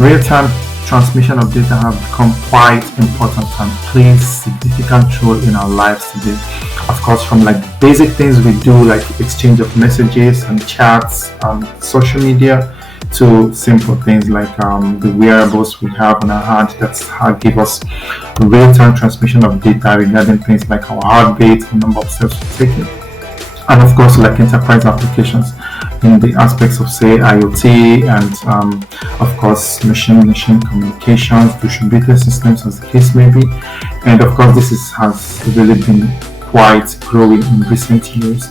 Real-time transmission of data have become quite important and plays significant role in our lives today. Of course, from like basic things we do like exchange of messages and chats and social media to simple things like the wearables we have on our hand that's how give us real-time transmission of data regarding things like our heartbeat, the number of steps we're taking, and of course like enterprise applications in the aspects of say IoT and of course machine-machine communications, distributed systems as the case may be. And of course this has really been quite growing in recent years,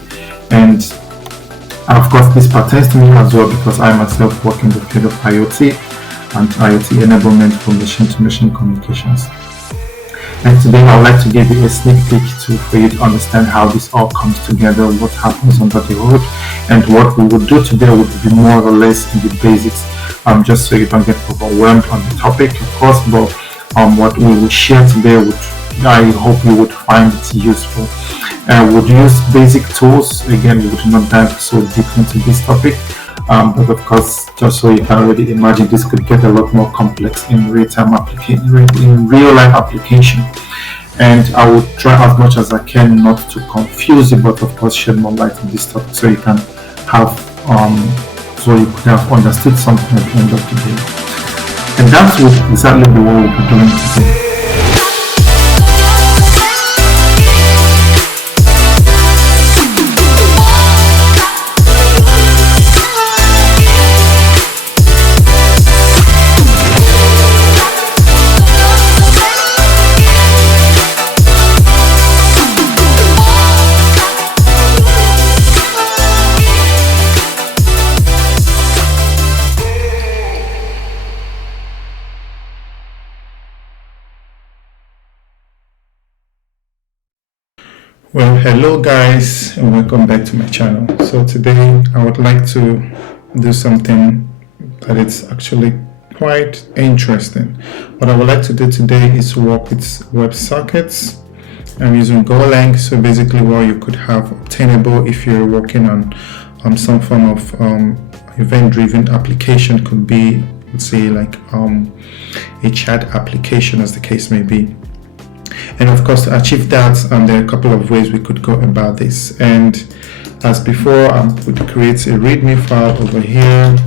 and of course this pertains to me as well because I myself work in the field of IoT and IoT enablement for machine-to-machine communications. And today I would like to give you a sneak peek for you to understand how this all comes together, what happens under the hood, and what we would do today would be more or less in the basics, just so you don't get overwhelmed on the topic, of course, but what we will share today I hope you would find it useful. We'll use basic tools. Again, we would not dive so deep into this topic, but of course, just so you can already imagine, this could get a lot more complex in real-time application, in real-life application. And I will try as much as I can not to confuse you, but of course shed more light on this topic so you can have so you could have understood something at the end of the day. And that's exactly what we'll be doing today. Well, hello guys, and welcome back to my channel. So today I would like to do something that is actually quite interesting. What I would like to do today is work with WebSockets. I'm using Golang, so basically what you could have obtainable if you're working on some form of event-driven application. Could be, let's say, like a chat application as the case may be. And of course, to achieve that, there are a couple of ways we could go about this. And as before, I would create a README file over here,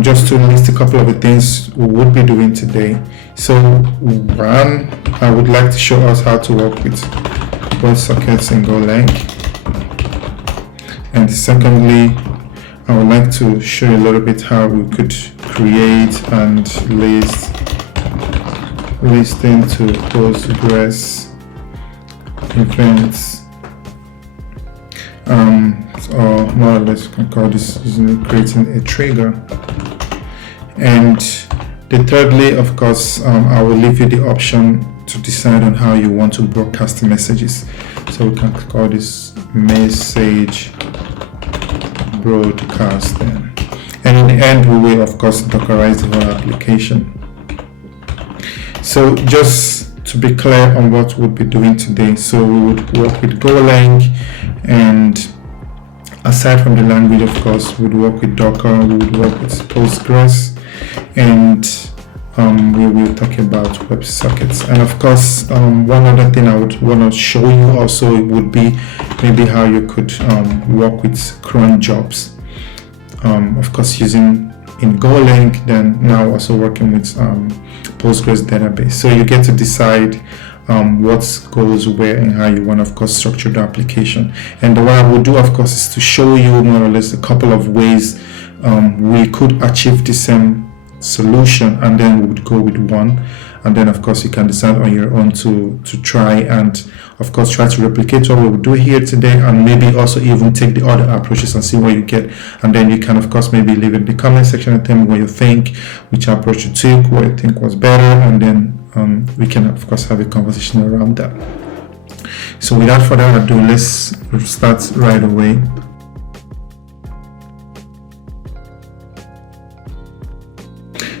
just to list a couple of the things we would be doing today. So one, I would like to show us how to work with WebSockets in Golang. And secondly, I would like to show you a little bit how we could create and list into Postgres events, or more or less you can call this creating a trigger. And the thirdly, of course, I will leave you the option to decide on how you want to broadcast the messages. So we can call this message broadcasting. And in the end, we will of course dockerize the whole application. So just to be clear on what we'll be doing today, so we would work with Golang, and aside from the language, of course, we would work with Docker, we would work with Postgres, and we will talk about WebSockets. And of course, one other thing I would want to show you also would be maybe how you could work with cron jobs. Of course, using in Golang, then now also working with Postgres database. So you get to decide what goes where and how you want to, of course, structure the application. And what I will do, of course, is to show you more or less a couple of ways we could achieve the same solution, and then we would go with one, and then of course you can decide on your own to try and of course try to replicate what we will do here today, and maybe also even take the other approaches and see what you get. And then you can of course maybe leave it in the comment section and tell me what you think, which approach you took, what you think was better, and then we can of course have a conversation around that. So without further ado, let's start right away.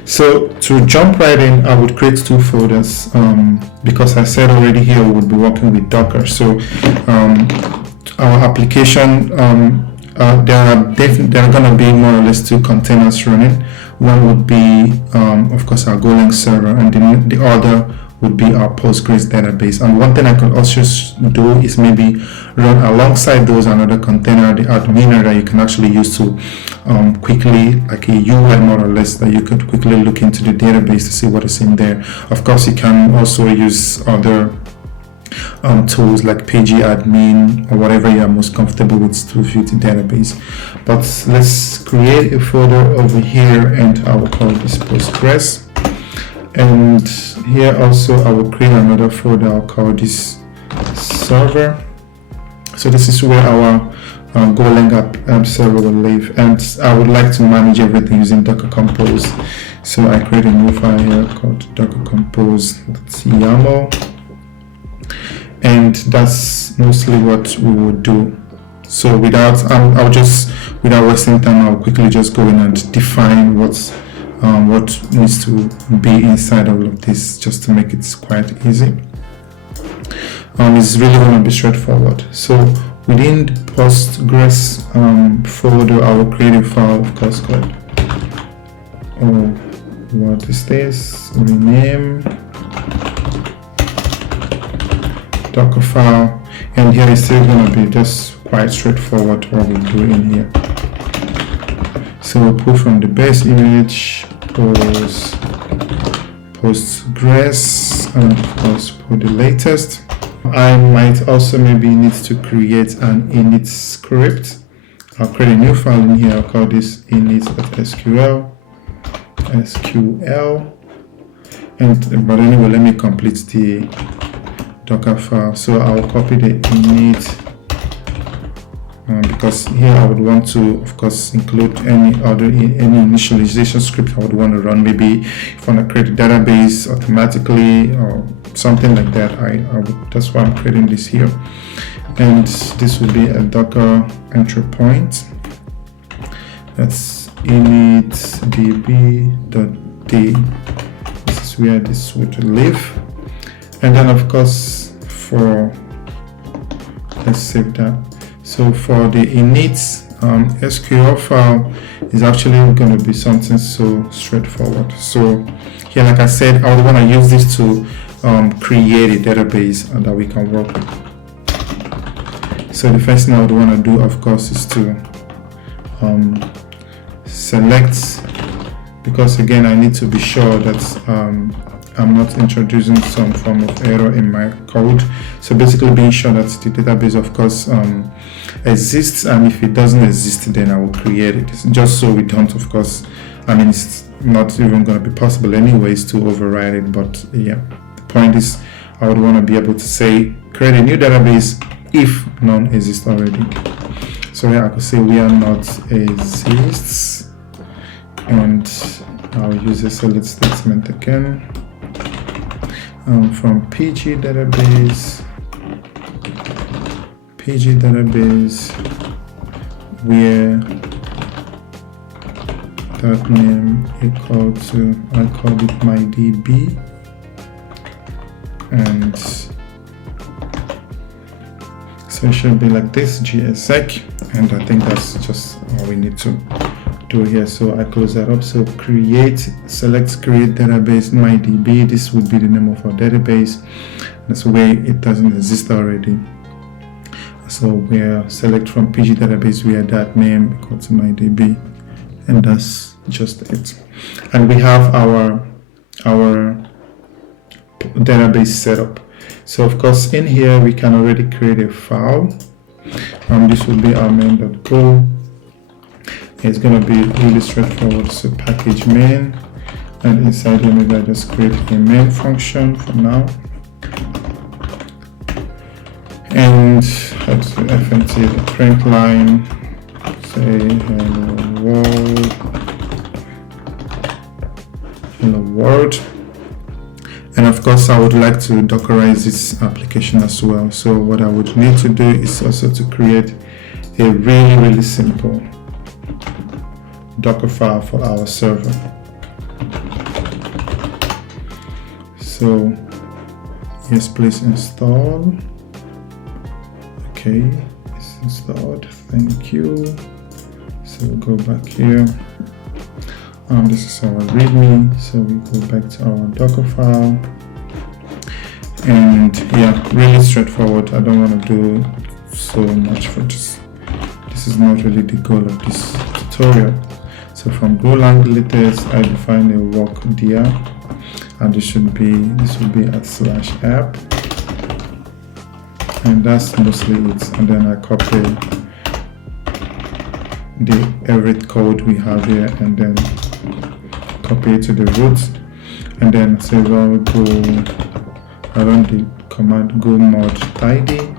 So to jump right in, I would create two folders because I said already here we would be working with Docker. So our application there are going to be more or less two containers running. One would be, of course, our Golang server, and then the other would be our Postgres database. And one thing I could also do is maybe run alongside those another container, the adminer, that you can actually use to quickly, like a UI more or less, that you could quickly look into the database to see what is in there. Of course, you can also use other tools like pgadmin or whatever you are most comfortable with to view the database. But let's create a folder over here, and I will call this Postgres. And here also I will create another folder. I'll call this server. So this is where our Golang app server will live, and I would like to manage everything using Docker Compose. So I create a new file here called Docker Compose.yaml. And that's mostly what we would do. So without wasting time, I'll quickly just go in and define what needs to be inside all of this, just to make it quite easy. It's really going to be straightforward. So within the Postgres folder, I will create a file, of course, called what is this? Rename Docker file, and here is still going to be just quite straightforward what we do in here. So we'll pull from the base image, Postgres, and of course put the latest. I might also maybe need to create an init script. I'll create a new file in here. I'll call this init.sql. But anyway, let me complete the Docker file. So I'll copy the init because here I would want to, of course, include any initialization script I would want to run. Maybe if I want to create a database automatically or something like that, that's why I'm creating this here. And this will be a Docker entry point. That's initdb.d. This is where this would live. And then of course let's save that. So for the init SQL file is actually going to be something so straightforward. So here, like I said, I would want to use this to create a database that we can work with. So the first thing I would want to do, of course, is to select, because again I need to be sure that I'm not introducing some form of error in my code. So basically being sure that the database, of course, exists, and if it doesn't exist, then I will create it, just so we don't, of course, it's not even going to be possible anyways to override it. But yeah, the point is I would want to be able to say create a new database if none exists already. So yeah, I could say we are not exists, and I'll use a select statement again. From PG database, where that name equal to, I called it my DB, and so it should be like this, gsec, and I think that's just all we need to do here. So I close that up. So select create database mydb. This would be the name of our database. That's where it doesn't exist already. So we'll select from PG database where that name equal to mydb, and that's just it. And we have our database setup. So of course in here we can already create a file. This will be our main.go. It's going to be really straightforward. So package main, and inside here maybe I just create a main function for now, and let's do fnt the print line, say hello world. And of course I would like to Dockerize this application as well. So what I would need to do is also to create a really simple Docker file for our server. So yes, please install. Okay, it's installed. Thank you. So we'll go back here. This is our README. So we go back to our Docker file. And yeah, really straightforward. I don't want to do so much for this. This is not really the goal of this tutorial. So from Golang latest, I define a work dir, and this will be at /app, and that's mostly it. And then I copy the every code we have here, and then copy it to the root, and then say well go. I run the command go mod tidy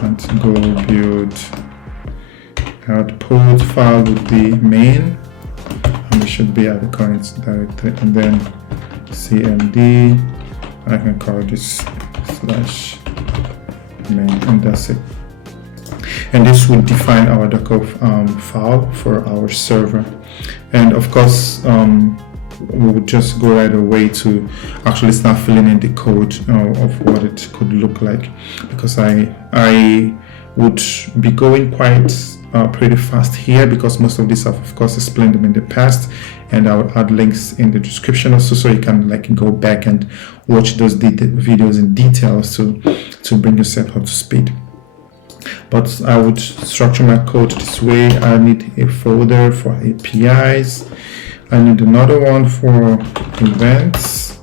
and go build output file would be main, and it should be at the current directory, and then cmd, I can call this /main, and that's it. And this would define our Docker file for our server. And of course, we would just go right away to actually start filling in the code of what it could look like, because I would be going quite pretty fast here, because most of this I've of course explained them in the past, and I'll add links in the description also, so you can like go back and watch those videos in detail to bring yourself up to speed. But I would structure my code this way. I need a folder for APIs. I need another one for events.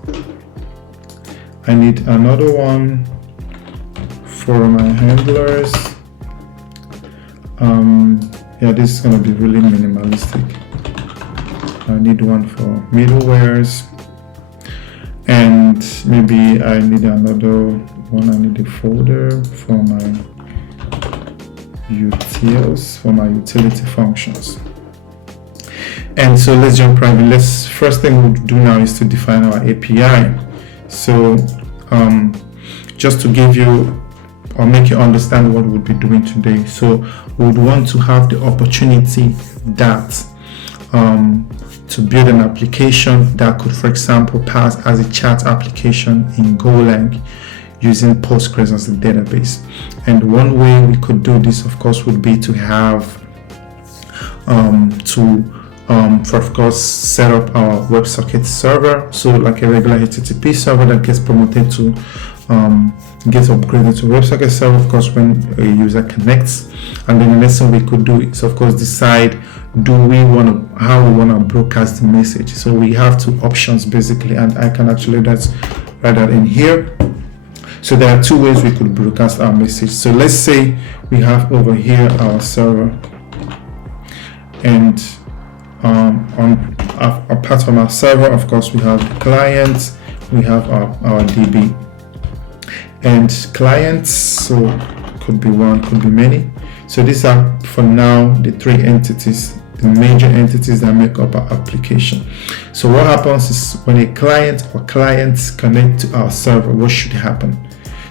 I need another one for my handlers. Yeah, this is going to be really minimalistic. I need one for middlewares, and maybe I need another one. I need a folder for my utils, for my utility functions. And so let's jump right in. First thing we'll do now is to define our API. So just to give you or make you understand what we'll be doing today. So we would want to have the opportunity that to build an application that could, for example, pass as a chat application in Golang using Postgres as a database. And one way we could do this, of course, would be to have for of course set up our WebSocket server, so like a regular HTTP server that gets promoted to gets upgraded to WebSocket server, of course, when a user connects. And then the next thing we could do is of course decide how we want to broadcast the message. So we have two options basically, and I can actually write that in here. So there are two ways we could broadcast our message. So let's say we have over here our server, and apart from our server, of course, we have the client, we have our DB. And clients, so could be one, could be many. So these are, for now, the three entities, the major entities that make up our application. So what happens is when a client or clients connect to our server, what should happen?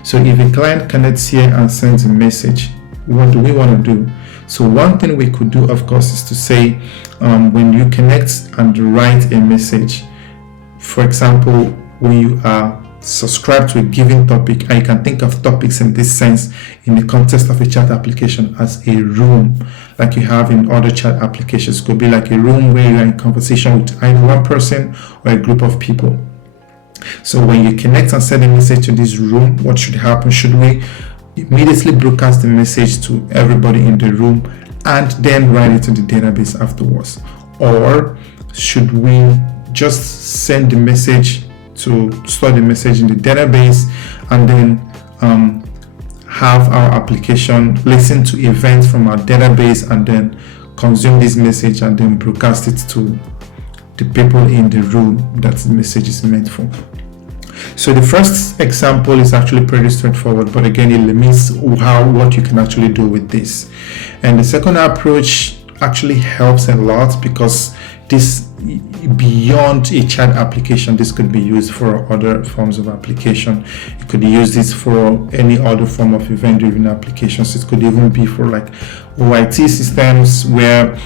So if a client connects here and sends a message, what do we want to do? So one thing we could do, of course, is to say when you connect and write a message, for example, when you are subscribed to a given topic, and you can think of topics in this sense in the context of a chat application as a room, like you have in other chat applications. It could be like a room where you are in conversation with either one person or a group of people. So when you connect and send a message to this room, what should happen? Should we immediately broadcast the message to everybody in the room and then write it to the database afterwards? Or should we just send the message to store the message in the database and then have our application listen to events from our database and then consume this message and then broadcast it to the people in the room that the message is meant for? So the first example is actually pretty straightforward, but again, it limits what you can actually do with this. And the second approach actually helps a lot, because this, beyond a chat application, this could be used for other forms of application. You could use this for any other form of event-driven applications. It could even be for like OIT systems, where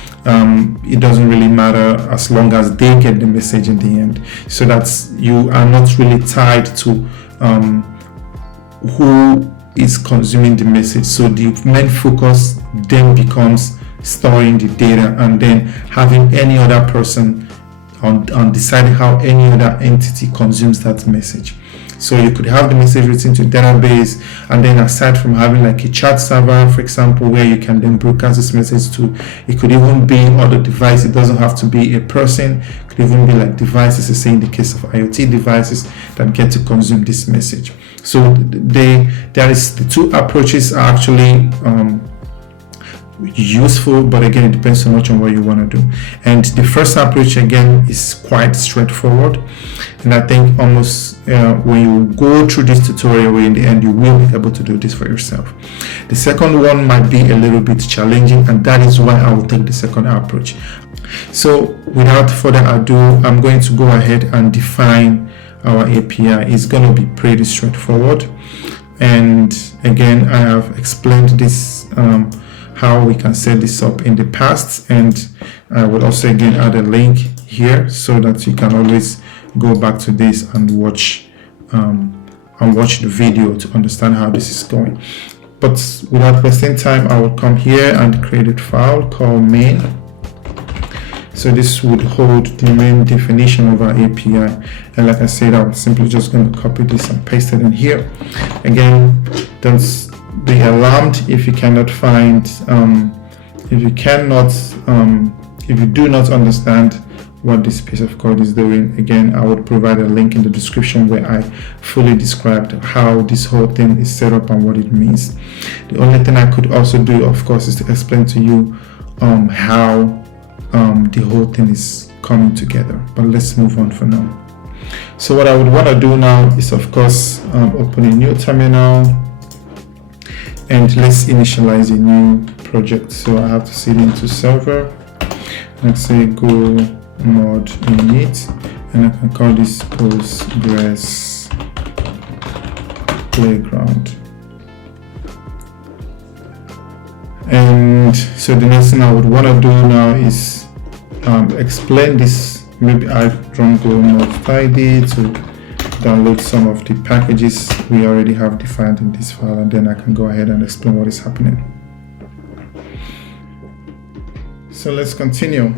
it doesn't really matter as long as they get the message in the end. So that's, you are not really tied to who is consuming the message. So the main focus then becomes storing the data and then having any other person on deciding how any other entity consumes that message. So you could have the message written to database, and then aside from having like a chat server, for example, where you can then broadcast this message to, it could even be other device. It doesn't have to be a person. It could even be like devices, say in the case of IoT devices that get to consume this message. So the two approaches are actually useful, but again, it depends so much on what you want to do. And the first approach again is quite straightforward, and I think almost when you go through this tutorial, in the end you will be able to do this for yourself. The second one might be a little bit challenging, and that is why I will take the second approach. So without further ado, I'm going to go ahead and define our API. It's going to be pretty straightforward, and again, I have explained this how we can set this up in the past, and I will also again add a link here so that you can always go back to this and watch the video to understand how this is going. But without wasting time, I will come here and create a file called main. So this would hold the main definition of our API, and like I said, I'm simply just going to copy this and paste it in here. Again, don't be alarmed if you cannot find, if you do not understand what this piece of code is doing. Again, I would provide a link in the description where I fully described how this whole thing is set up and what it means. The only thing I could also do, of course, is to explain to you how the whole thing is coming together. But let's move on for now. So what I would want to do now is, of course, open a new terminal, and let's initialize a new project. So I have to set into server. Let's say go mod init, and I can call this Postgres playground. And so the next thing I would want to do now is explain this. Maybe I run go mod tidy to download some of the packages we already have defined in this file, and then I can go ahead and explain what is happening. So let's continue.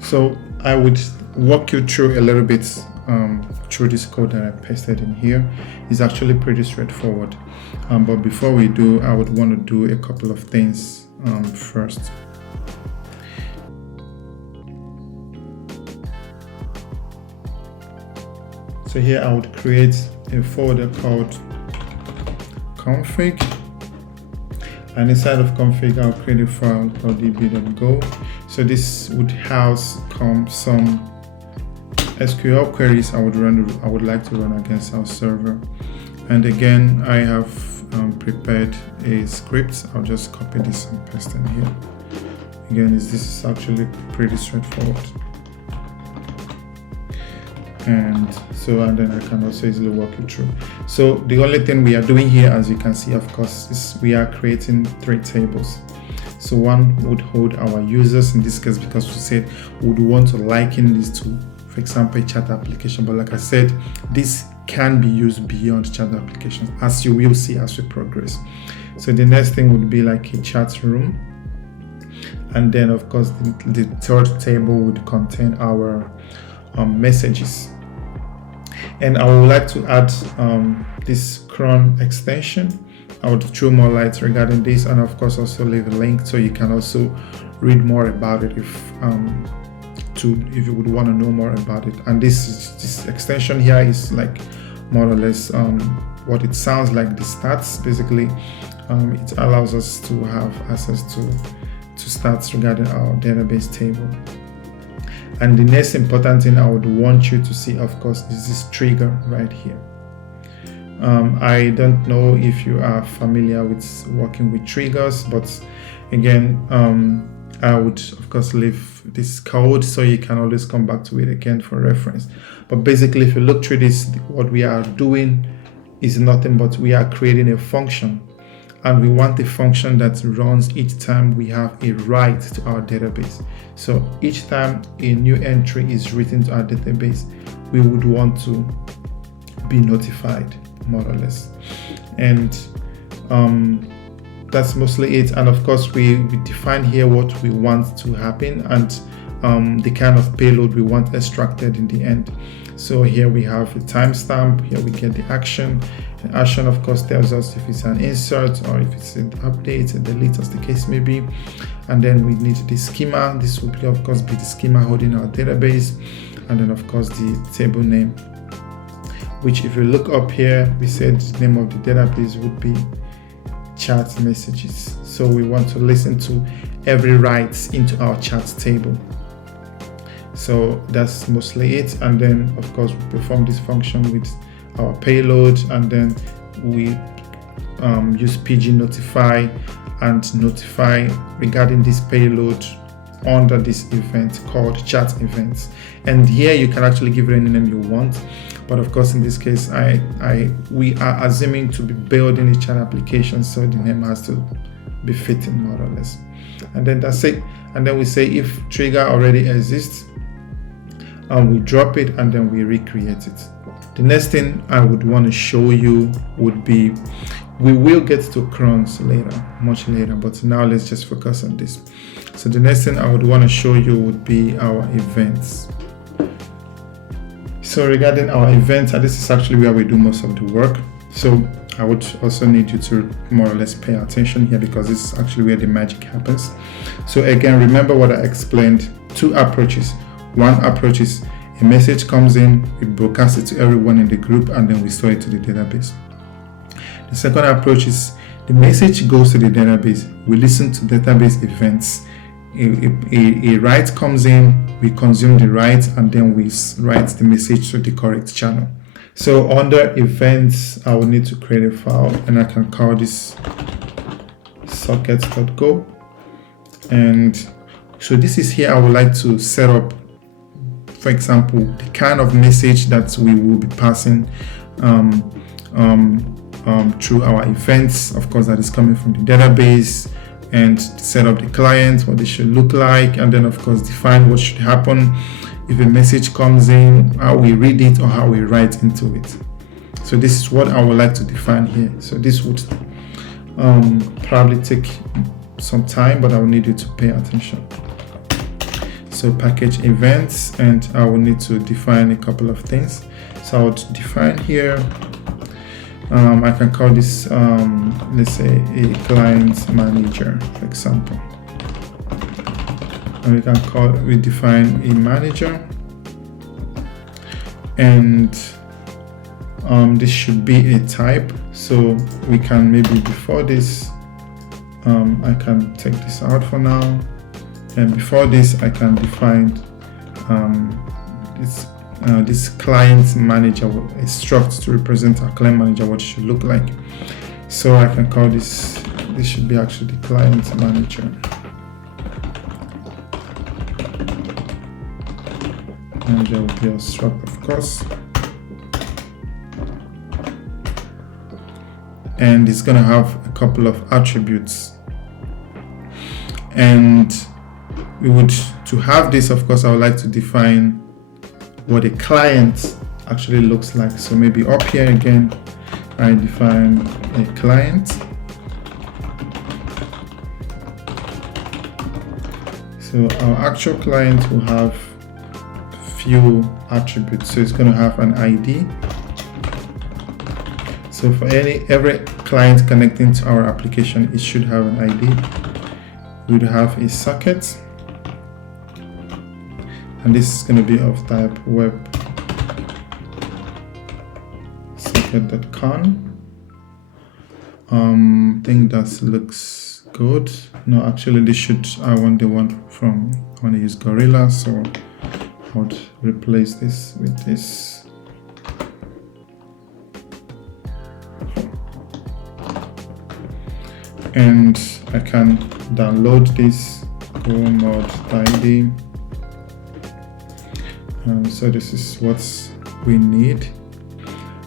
So I would walk you through a little bit through this code that I pasted in here. It's actually pretty straightforward, but before we do, I would want to do a couple of things first. So here I would create a folder called config, and inside of config I'll create a file called db.go. So this would house some SQL queries I would like to run against our server. And again, I have prepared a script. I'll just copy this and paste it here. Again, this is actually pretty straightforward. And then I can also easily walk you through. So the only thing we are doing here, as you can see, of course, is we are creating 3 tables. So one would hold our users in this case, because we said we would want to liken this to, for example, a chat application. But like I said, this can be used beyond chat applications, as you will see as we progress. So the next thing would be like a chat room. And then of course, the third table would contain our messages. And I would like to add this cron extension. I would throw more light regarding this, and of course also leave a link so you can also read more about it if you would want to know more about it. And this extension here is like more or less what it sounds like. The stats, basically, it allows us to have access to stats regarding our database table. And the next important thing I would want you to see, of course, is this trigger right here. I don't know if you are familiar with working with triggers, but again, I would of course leave this code so you can always come back to it again for reference. But basically, if you look through this, what we are doing is nothing but we are creating a function, and we want a function that runs each time we have a write to our database. So each time a new entry is written to our database, we would want to be notified, more or less. And that's mostly it. And of course we define here what we want to happen and the kind of payload we want extracted in the end. So here we have a timestamp, here we get the action. The action of course tells us if it's an insert or if it's an update, a delete, as the case may be. And then we need the schema. This will be, of course, be the schema holding our database. And then of course the table name, which if you look up here, we said the name of the database would be chat messages. So we want to listen to every write into our chat table. So that's mostly it. And then of course we perform this function with our payload, and then we use pg notify and notify regarding this payload under this event called chat events. And here you can actually give it any name you want, but of course in this case we are assuming to be building a chat application, so the name has to be fitting more or less. And then that's it. And then we say if trigger already exists, and we drop it and then we recreate it. The next thing I would want to show you would be, we will get to crons later, much later, but now let's just focus on this. So the next thing I would want to show you would be our events. So regarding our events, and this is actually where we do most of the work. So I would also need you to more or less pay attention here, because this is actually where the magic happens. So again, remember what I explained, two approaches. One approach is a message comes in, we broadcast it to everyone in the group, and then we store it to the database. The second approach is the message goes to the database, we listen to database events. A write comes in, we consume the write, and then we write the message to the correct channel. So under events, I will need to create a file, and I can call this sockets.go. And so this is here I would like to set up, for example, the kind of message that we will be passing through our events, of course, that is coming from the database, and set up the client, what they should look like, and then of course define what should happen if a message comes in, how we read it or how we write into it. So this is what I would like to define here. So this would probably take some time, but I will need you to pay attention. So package events, and I will need to define a couple of things. So I would define here, I can call this, let's say, a client manager, for example. And we define a manager, and this should be a type. So we can maybe before this, I can take this out for now. And before this, I can define this client manager, a struct to represent our client manager, what it should look like. So I can call this should be actually the client manager. Manager will be a struct, of course. And it's going to have a couple of attributes. And to have this, of course, I would like to define what a client actually looks like. So maybe up here again, I define a client. So our actual client will have few attributes. So it's going to have an ID. So for every client connecting to our application, it should have an ID. We would have a socket. And this is going to be of type websocket.con. I think that looks good. No, actually I want the one I want to use Gorilla, so I would replace this with this. And I can download this go.id. So this is what we need.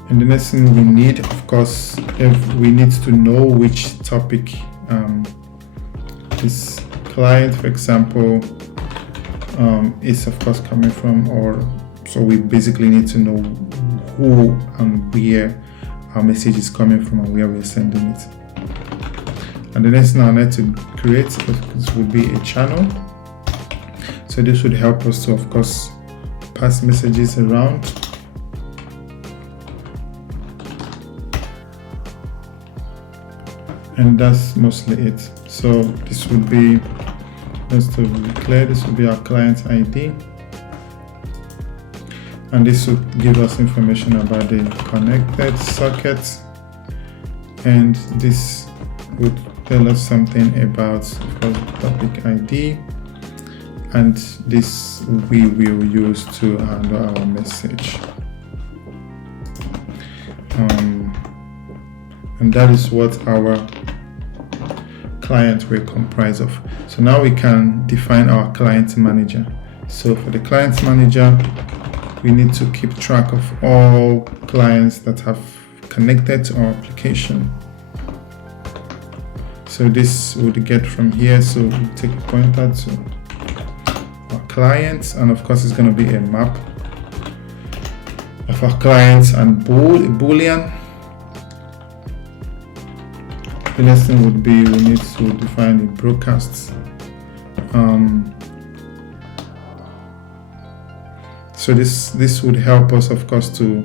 And the next thing we need, of course, if we need to know which topic this client, for example, is of course coming from, or so we basically need to know who and where our message is coming from and where we're sending it. And the next thing I need to create, this would be a channel. So this would help us to, of course, pass messages around. And that's mostly it. So this would be, just to be clear, this would be our client ID. And this would give us information about the connected sockets. And this would tell us something about the topic ID. And this we will use to handle our message. And that is what our client will comprise of. So now we can define our client manager. So for the client manager, we need to keep track of all clients that have connected to our application. So this would get from here. So we take a pointer to our clients, and of course it's going to be a map of our clients and Boolean. The next thing would be we need to define the broadcasts. So this would help us, of course, to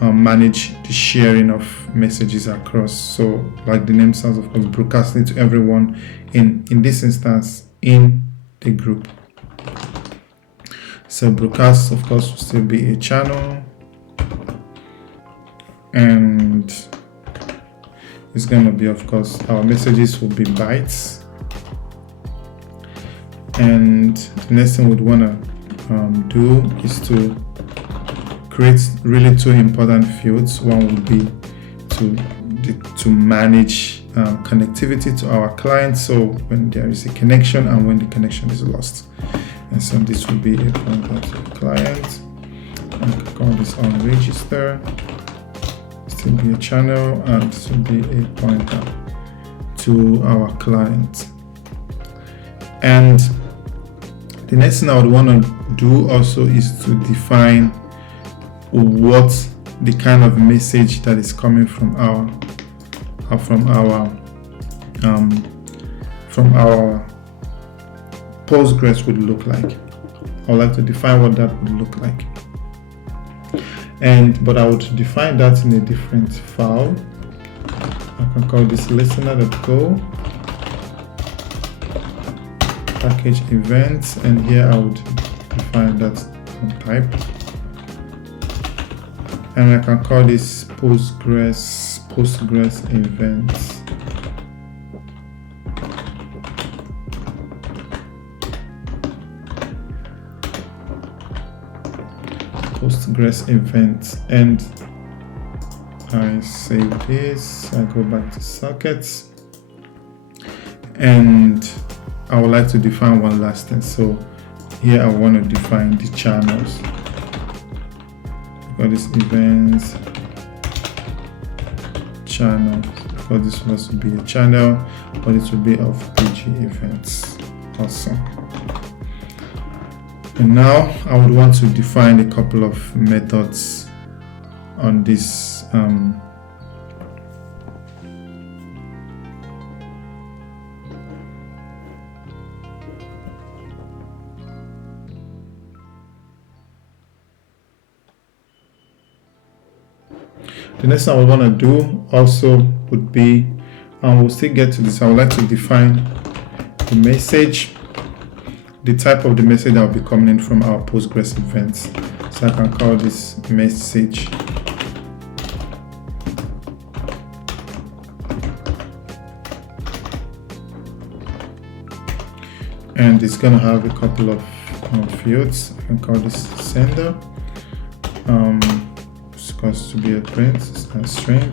manage the sharing of messages across. So like the name sounds, of course, broadcasting to everyone in this instance in the group. So broadcast, of course, will still be a channel, and it's going to be, of course, our messages will be bytes. And the next thing we'd want to do is to create really two important fields. One would be to manage connectivity to our clients, so when there is a connection and when the connection is lost. And so this will be a pointer to the client. I can call this on register. Will be a channel, and this will be a pointer to our client. And the next thing I would want to do also is to define what the kind of message that is coming from our Postgres would look like. I would like to define what that would look like. But I would define that in a different file. I can call this listener.go package events, and here I would define that type. And I can call this Postgres events. Postgres events, and I save this. I go back to sockets, and I would like to define one last thing. So here I want to define the channels. Got this events channel, because this will also be a channel, but it will be of PG events. Awesome. And now I would want to define a couple of methods on this The next thing I would want to do also would be, and we'll still get to this, I would like to define the message, the type of the message that will be coming in from our Postgres events. So I can call this message. And it's going to have a couple of fields. I can call this sender. It's supposed to be a print, it's a string.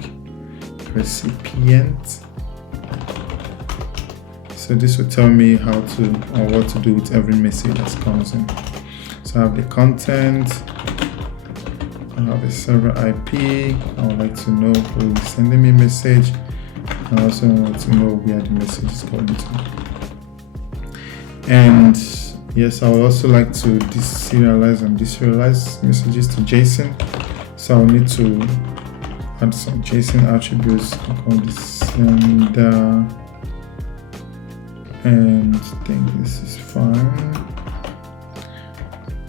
Recipient. So this will tell me how to, or what to do with every message that comes in. So I have the content, I have a server IP, I would like to know who is sending me a message, and I also want to know where the message is going to. And yes, I would also like to deserialize and deserialize messages to JSON. So I'll need to add some JSON attributes. I'll call this sender and I think this is fine.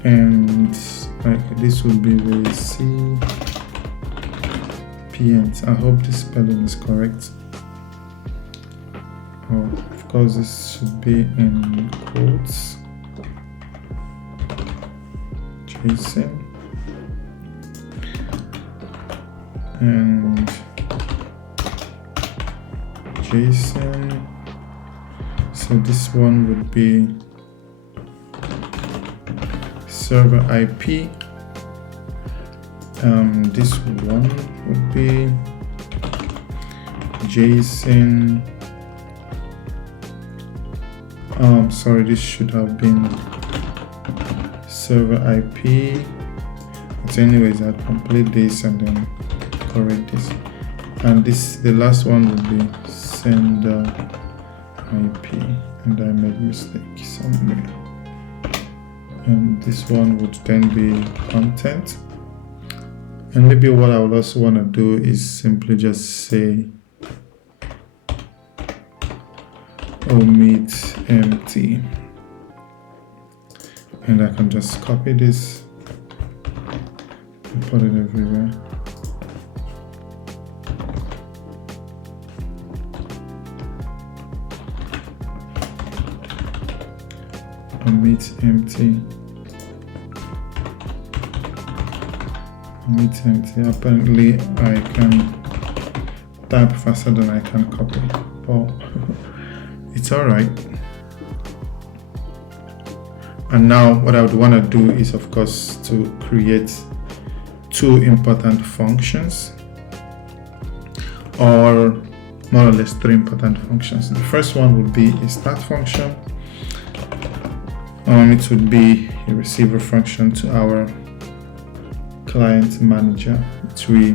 And like this would be the CPNs. I hope the spelling is correct. Oh, of course, this should be in quotes. JSON and JSON. So this one would be server IP. This one would be JSON. Sorry, this should have been server IP. But anyways, I'll complete this and then correct this. And this, the last one would be sender IP, and I made mistake somewhere. And this one would then be content. And maybe what I would also want to do is simply just say omit empty, and I can just copy this and put it everywhere. Omit empty. Omit empty. Apparently I can type faster than I can copy. Oh, it's alright. And now what I would want to do is, of course, to create two important functions, or more or less three important functions. The first one would be a start function. It would be a receiver function to our client manager, which we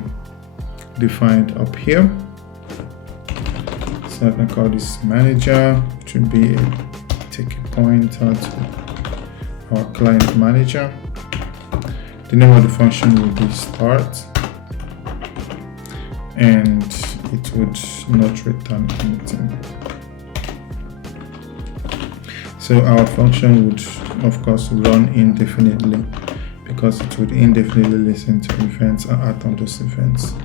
defined up here. So I can call this manager, which would be take a pointer to our client manager. The name of the function will be start, and it would not return anything. So our function would, of course, run indefinitely, because it would indefinitely listen to events and act on those events.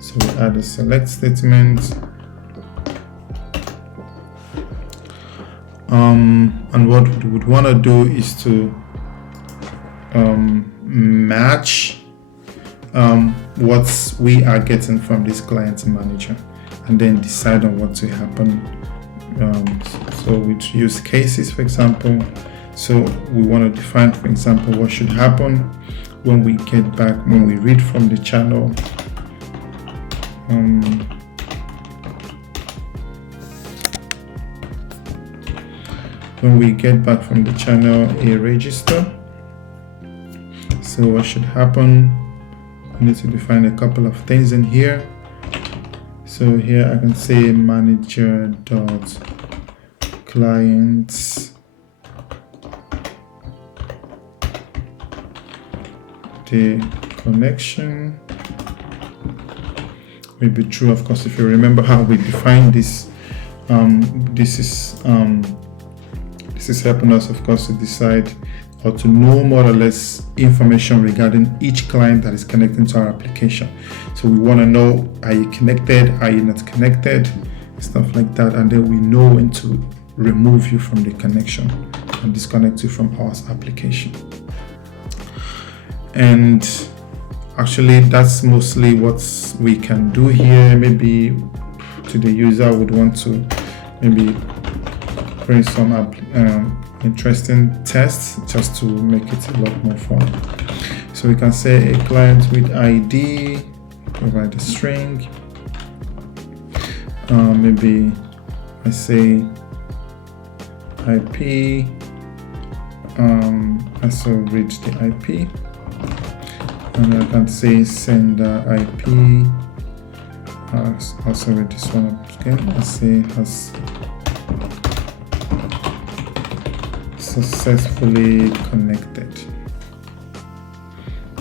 So we add a select statement. And what we would want to do is to match what we are getting from this client manager, and then decide on what to happen. So we use cases, for example. So we want to define, for example, what should happen when we get back, when we read from the channel. When we get back from the channel a register. So what should happen? We need to define a couple of things in here. So here I can say manager.clients the connection will be true. Of course, if you remember how we defined this, this is helping us, of course, to decide or to know more or less information regarding each client that is connecting to our application. So we want to know, are you connected, are you not connected, stuff like that, and then we know when to remove you from the connection and disconnect you from our application. And actually that's mostly what we can do here. Maybe to the user would want to maybe create some interesting tests just to make it a lot more fun. So we can say a client with ID, provide a string. Maybe I say IP, also read the IP, and I can say sender IP, also read this one again. I say has successfully connected,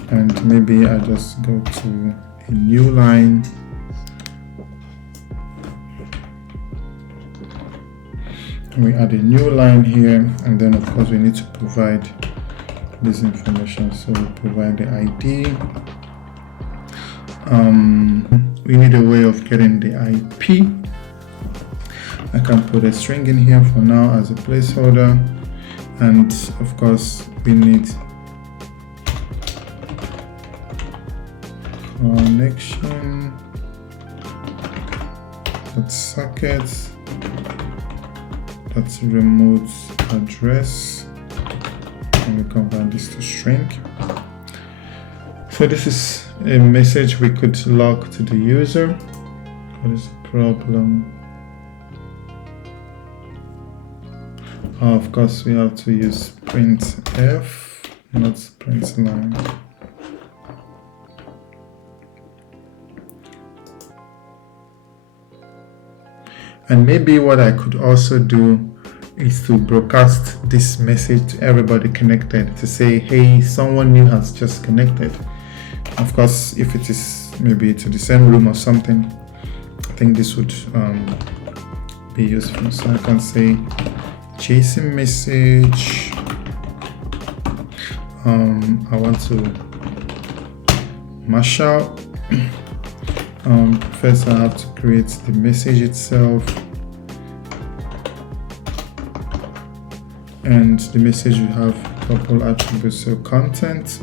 and maybe I just go to a new line. We add a new line here, and then of course we need to provide this information. So we provide the ID. We need a way of getting the IP. I can put a string in here for now as a placeholder, and of course we need connection sockets, that's remote address, and we convert this to string. So this is a message we could log to the user. What is the problem? Of course we have to use printf, not print line. And maybe what I could also do is to broadcast this message to everybody connected, to say, hey, someone new has just connected. Of course, if it is maybe to the same room or something, I think this would be useful. So I can say JSON message. I want to mash out. First I have to create the message itself, and the message will have a couple attributes. So content,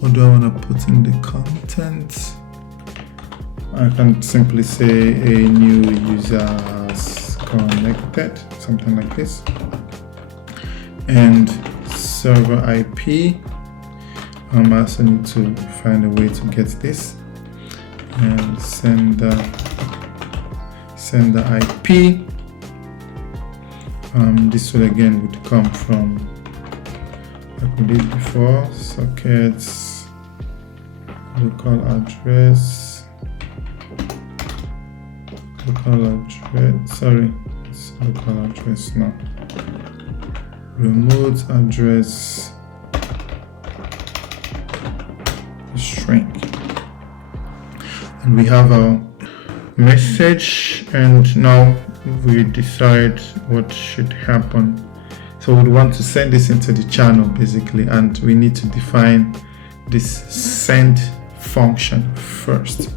what do I want to put in the content? I can simply say a new user has connected, something like this, and server IP. I also need to find a way to get this, and sender IP. This one again would come from, like we did before, sockets, local address, sorry, it's local address now, remote address, string. And we have a message, and now we decide what should happen. So we want to send this into the channel basically, and we need to define this send function first.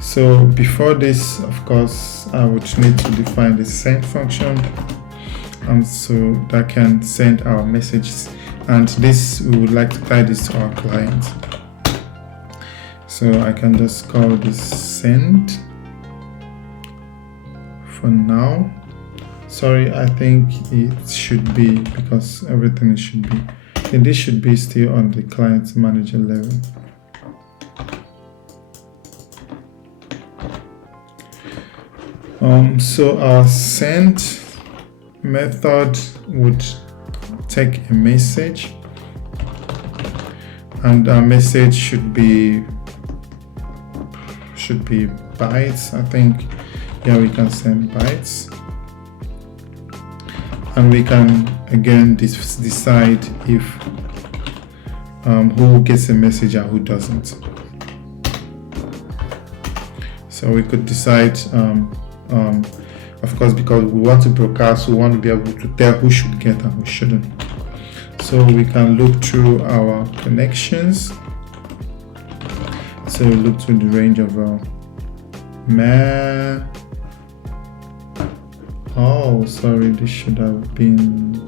So before this, of course, I would need to define the send function, and so that can send our messages, and this, we would like to tie this to our client. So I can just call this send for now. Sorry, I think it should be, because everything should be, and this should be still on the client manager level. So our send method would take a message, and our message should be bytes. I think, yeah, we can send bytes, and we can again decide if who gets a message and who doesn't. So we could decide, of course, because we want to broadcast, we want to be able to tell who should get and who shouldn't. So we can look through our connections. So we look through the range of oh, sorry, this should have been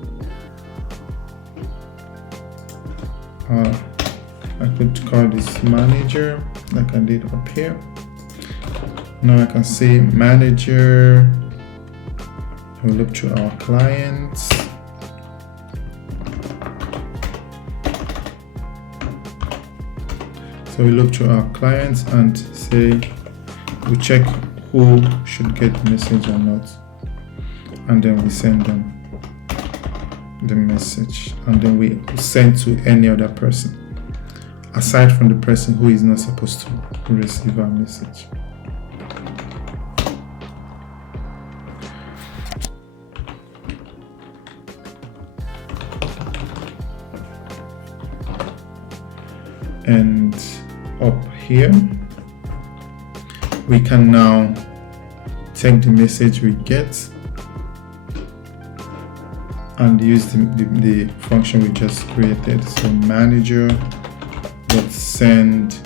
I could call this manager like I did up here. Now I can say manager. We look through our clients. So we look through our clients and say, we check who should get the message or not, and then we send them the message, and then we send to any other person aside from the person who is not supposed to receive our message. And up here we can now take the message we get and use the function we just created. So manager dot send,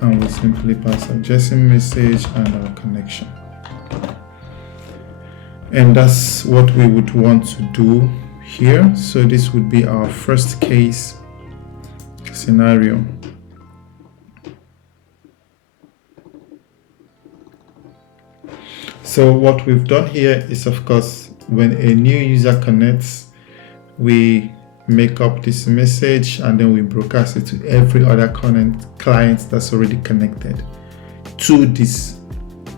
and we simply pass our JSON message and our connection. And that's what we would want to do here. So this would be our first case scenario. So what we've done here is, of course, when a new user connects, we make up this message and then we broadcast it to every other client that's already connected to this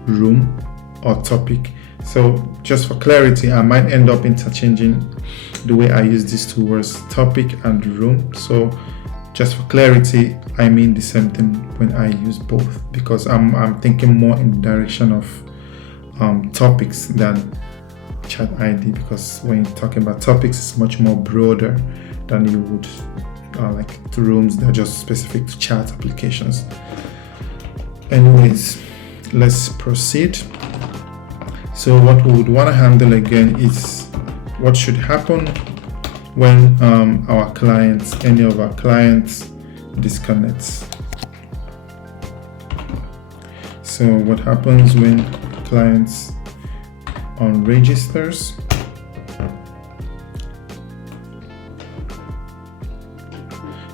room or topic. So just for clarity, I might end up interchanging the way I use these two words, topic and room. So just for clarity, I mean the same thing when I use both, because I'm thinking more in the direction of topics than chat ID, because when you're talking about topics, it's much more broader than you would like the rooms that are just specific to chat applications. Anyways, let's proceed. So what we would want to handle again is what should happen when any of our clients disconnects. So what happens when clients unregisters?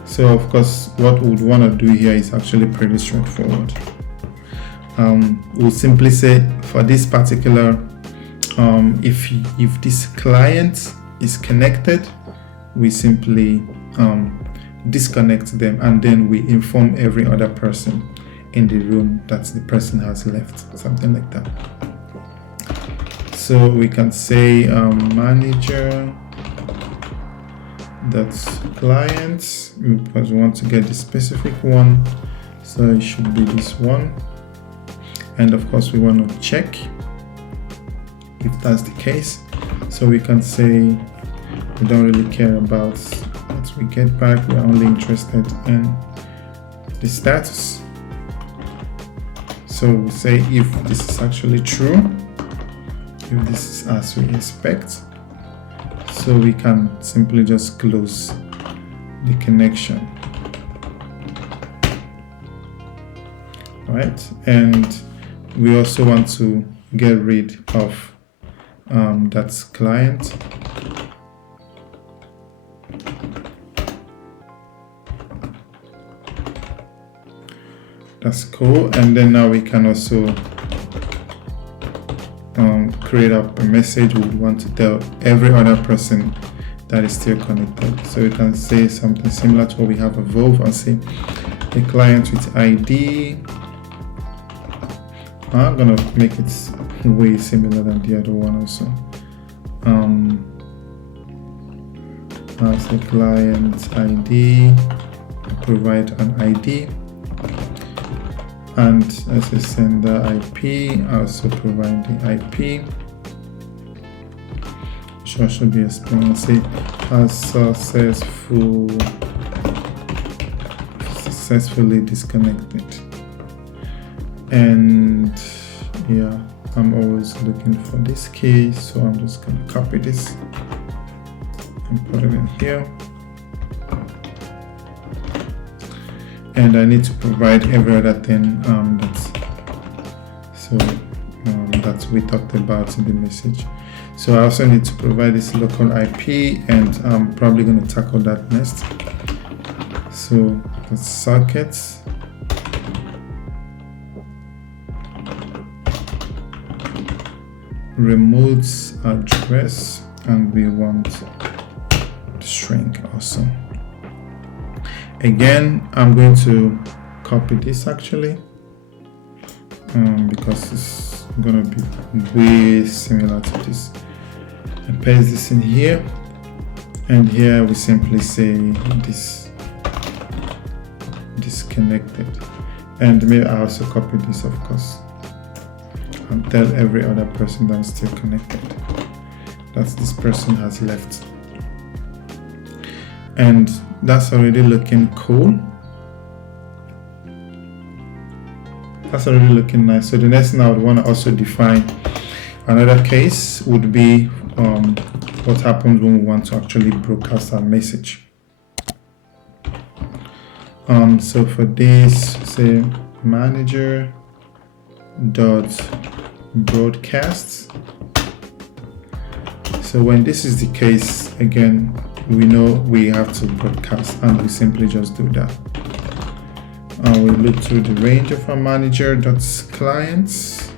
So of course, what we would want to do here is actually pretty straightforward. We'll simply say for this particular, if this client is connected, we simply disconnect them, and then we inform every other person in the room that the person has left, something like that. So we can say manager that's clients, because we want to get the specific one, so it should be this one. And of course we want to check if that's the case, so we can say we don't really care about what we get back, we're only interested in the status. So we say if this is actually true, if this is as we expect, so we can simply just close the connection. Right, and we also want to get rid of that client. That's cool. And then now we can also create up a message we want to tell every other person that is still connected. So we can say something similar to what we have above and say the client with ID. I'm gonna make it way similar than the other one also. As the client ID, provide an ID, and as a sender IP, also provide the IP. Which should be explained. Say has successfully disconnected. And yeah, I'm always looking for this case, so I'm just going to copy this and put it in here. And I need to provide every other thing that we talked about in the message. So I also need to provide this local IP, and I'm probably going to tackle that next. So the sockets. Remote address, and we want the string also. Again, I'm going to copy this actually because it's gonna be way similar to this, and paste this in here, and here we simply say this disconnected, and maybe I also copy this, of course, and tell every other person that is still connected that this person has left. And that's already looking cool. That's already looking nice. So the next thing I would want to also define Another case would be what happens when we want to actually broadcast our message. So for this, say manager dot broadcast. So when this is the case, again, we know we have to broadcast, and we simply just do that. We look through the range of our manager dot clients.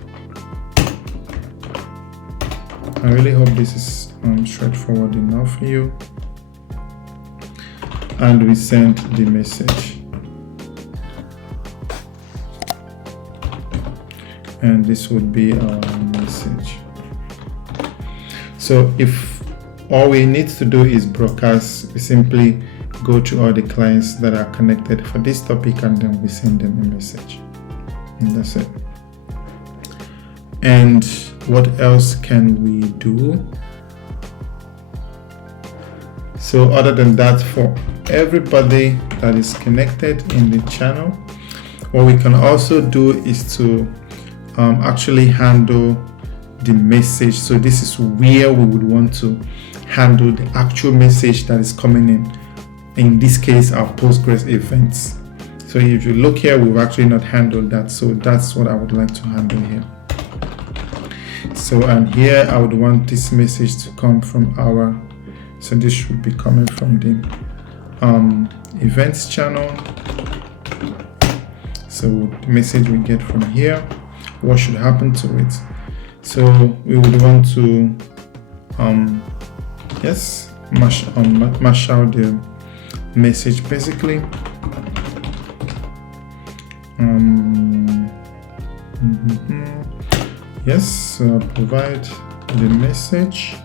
I really hope this is straightforward enough for you. And we send the message. And this would be our message. So if all we need to do is broadcast, we simply go to all the clients that are connected for this topic, and then we send them a message. And that's it. And what else can we do? So other than that, for everybody that is connected in the channel, what we can also do is to actually handle the message. So this is where we would want to handle the actual message that is coming in this case our Postgres events. So if you look here, we've actually not handled that, so that's what I would like to handle here. So and here I would want this message to come from our, so this should be coming from the events channel. So the message we get from here, what should happen to it? So we would want to mash out the message basically. Yes, provide the message.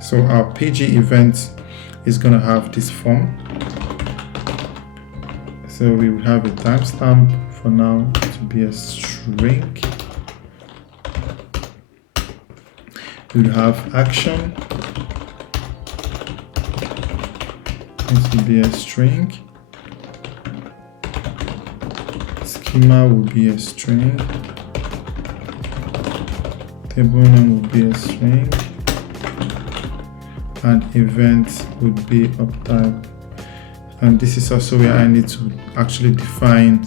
So our PG event is going to have this form. So we will have a timestamp for now to be a string. We will have action. This will be a string. Schema will be a string. Table name will be a string. And event would be of type. And this is also where I need to actually define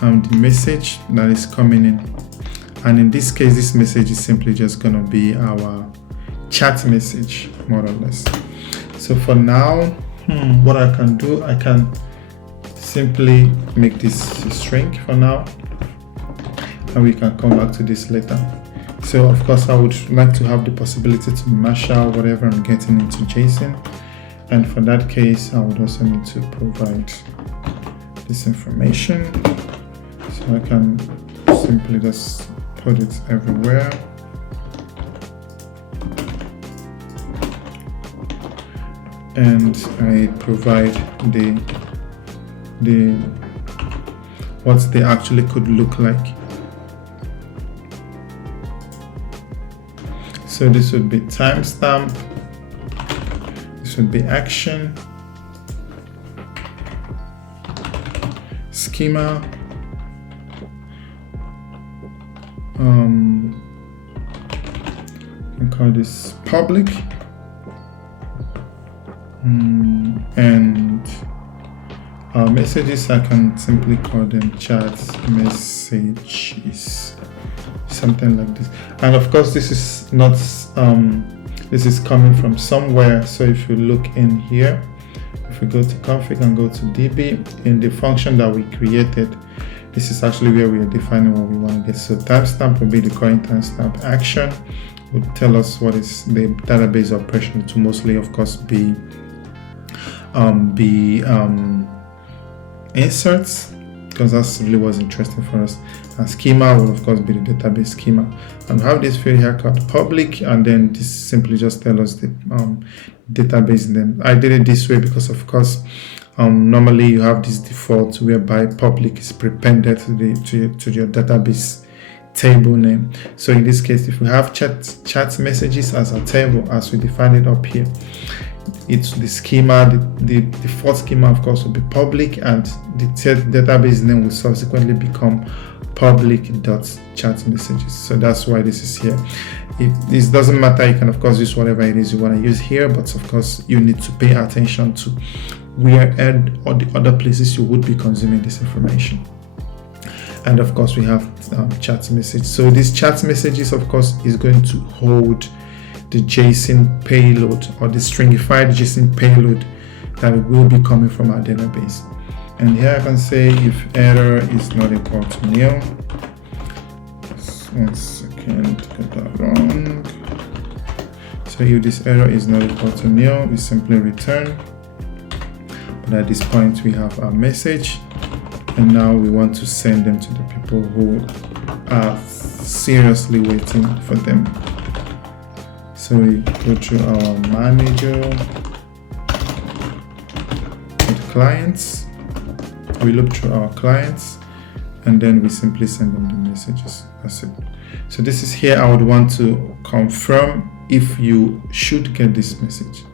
the message that is coming in. And in this case, this message is simply just going to be our chat message, more or less. So for now, what I can do, I can simply make this a string for now, and we can come back to this later. So of course, I would like to have the possibility to mash out whatever I'm getting into JSON. And for that case, I would also need to provide this information. So I can simply just put it everywhere. And I provide what they actually could look like. So this would be timestamp. This would be action, schema, I can call this public, and our messages, I can simply call them chat messages, something like this. And of course, this is not this is coming from somewhere. So if you look in here, if we go to config and go to DB, in the function that we created, this is actually where we are defining what we want to get. So timestamp will be the current timestamp. Action would tell us what is the database operation, to mostly, of course, be inserts, because that's really what's interesting for us. And schema will of course be the database schema. And have this field here called public, and then this simply just tell us the database name. I did it this way because of course normally you have this default whereby public is prepended to your database table name. So in this case, if we have chat messages as a table as we define it up here, it's the schema, the default schema of course will be public, and the database name will subsequently become public.chat messages. So that's why this is here. This doesn't matter, you can of course use whatever it is you want to use here, but of course you need to pay attention to where all the other places you would be consuming this information. And of course we have chat message. So this chat messages of course is going to hold the JSON payload, or the stringified JSON payload that will be coming from our database. And here I can say if error is not equal to nil. One second, get that wrong. So if this error is not equal to nil, we simply return. But at this point we have our message, and now we want to send them to the people who are seriously waiting for them. So we go through our manager with clients, we look through our clients, and then we simply send them the messages. That's it. So this is here I would want to confirm if you should get this message.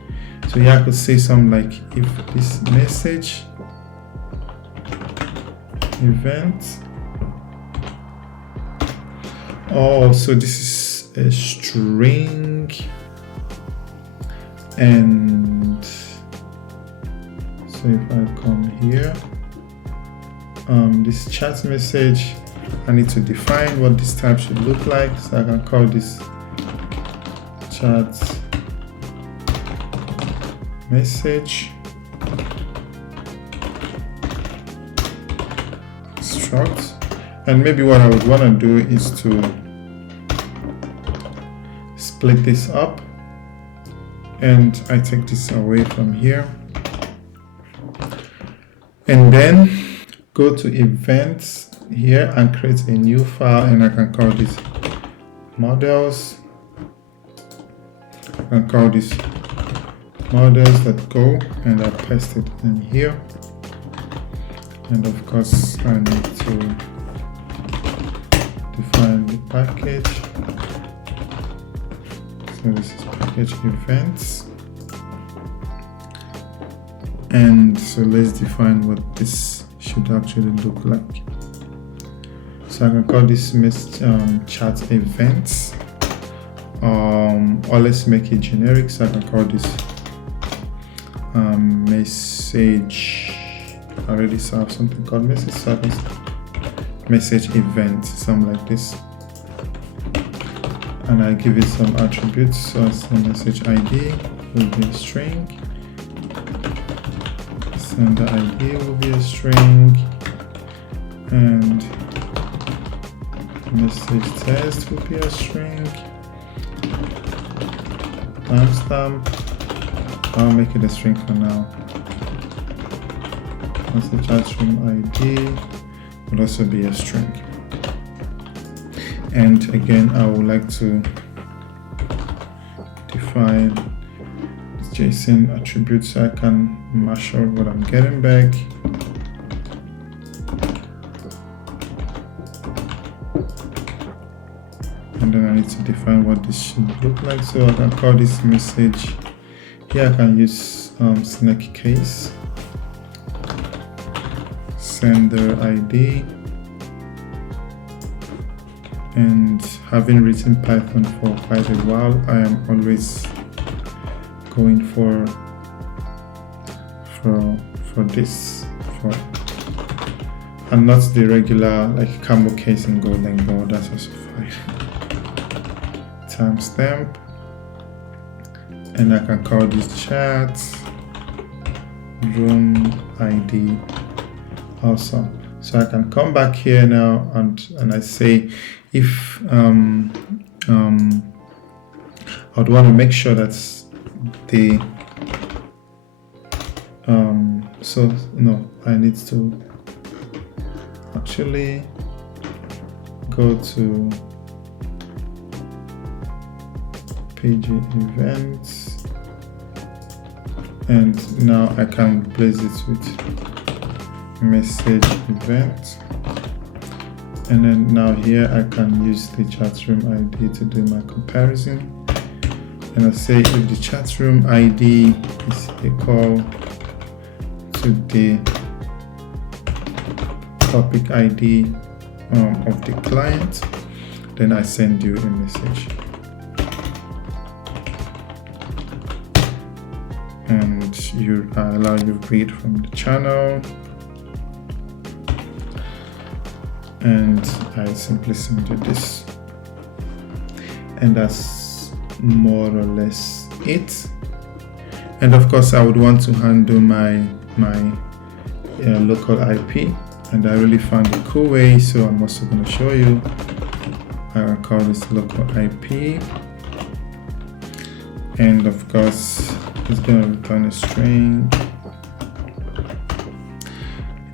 So here I could say something like if this message event, oh, so this is a string, and so if I come here, this chat message, I need to define what this type should look like. So I can call this chat message struct. And maybe what I would want to do is to split this up, and I take this away from here, and then go to events here and create a new file, and I can call this models. I can call this models.go, and I paste it in here. And of course I need to define the package. So this is package events, and so let's define what this should actually look like. So I can call this chat events, or let's make it generic. So I can call this message. I already have something called message service, message event, something like this, and I give it some attributes. So the message ID will be a string, sender ID will be a string, and message test will be a string. Timestamp, I'll make it a string for now. Message chat string ID would also be a string. And again, I would like to define this JSON attribute so I can measure what I'm getting back. And then I need to define what this should look like. So I can call this message. Here I can use snake case, sender ID, and having written Python for quite a while, I am always going for this, and not the regular like camel case in Golang, but that's also fine. Timestamp, and I can call this chat room ID also. So I can come back here now and I say if I would want to make sure that the so no, I need to actually go to page events, and now I can replace it with message event, and then now here I can use the chat room ID to do my comparison. And I say if the chat room ID is equal to the topic ID of the client, then I send you a message. And I allow you to read from the channel. And I simply send you this. And that's more or less it. And of course, I would want to handle my local IP. And I really found a cool way, so I'm also going to show you. I call this local IP. And of course, it's going to return a string.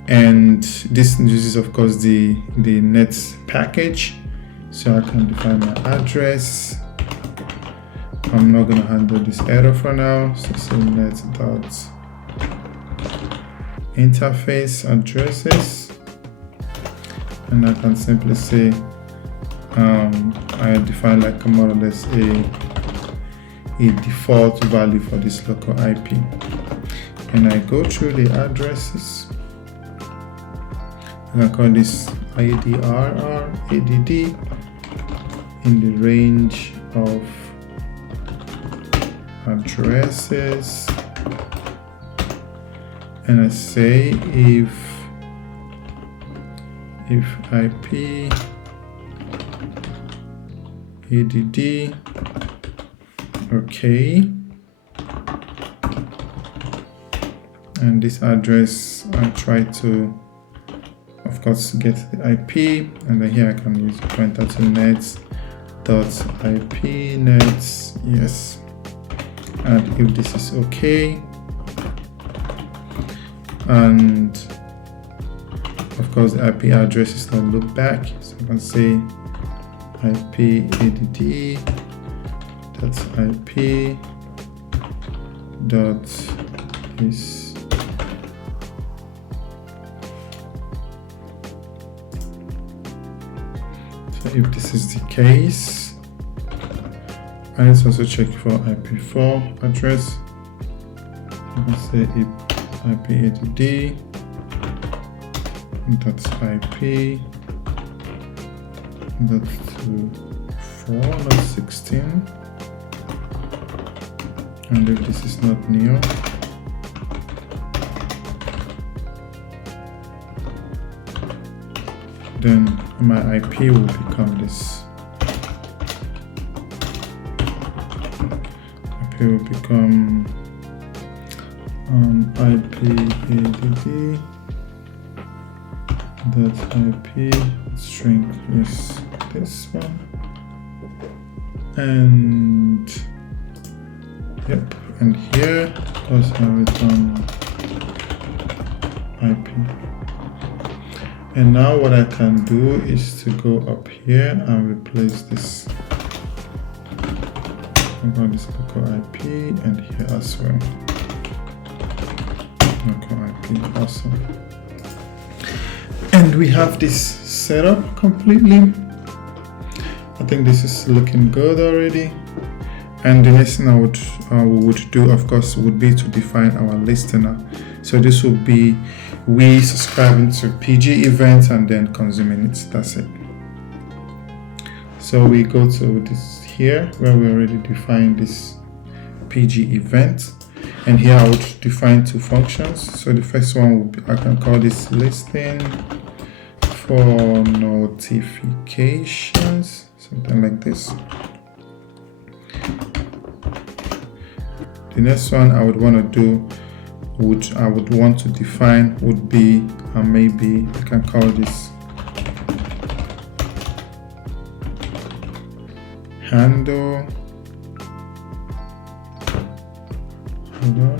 And this uses, of course, the net package. So I can define my address. I'm not going to handle this error for now. So say net.interface addresses. And I can simply say, I define like more or less a default value for this local IP. And I go through the addresses. And I call this add in the range of addresses. And I say if IP add, okay, and this address I try to, of course, get the IP, and then here I can use pointer to nets.ip nets, yes, and if this is okay, and of course the IP address is not loop back, so I can say IP add that's IP dot is so if this is the case, and let's also check for IP4 address. I can say if IP add that's IP that's to 4 not 16. And if this is not new, then my IP will become this. IP will become IP add that's IP string, yes, this one, and yep, and here also I return IP. And now what I can do is to go up here and replace this. I'm going to this local IP and here as well. Local IP, awesome. And we have this set up completely. I think this is looking good already. And the next thing we would do, of course, would be to define our listener. So this will be we subscribing to PG events and then consuming it. That's it. So we go to this here where we already defined this PG event. And here I would define two functions. So the first one would be, I can call this listing for notifications, something like this. The next one I would want to do, which I would want to define, would be maybe I can call this handle. Hold on.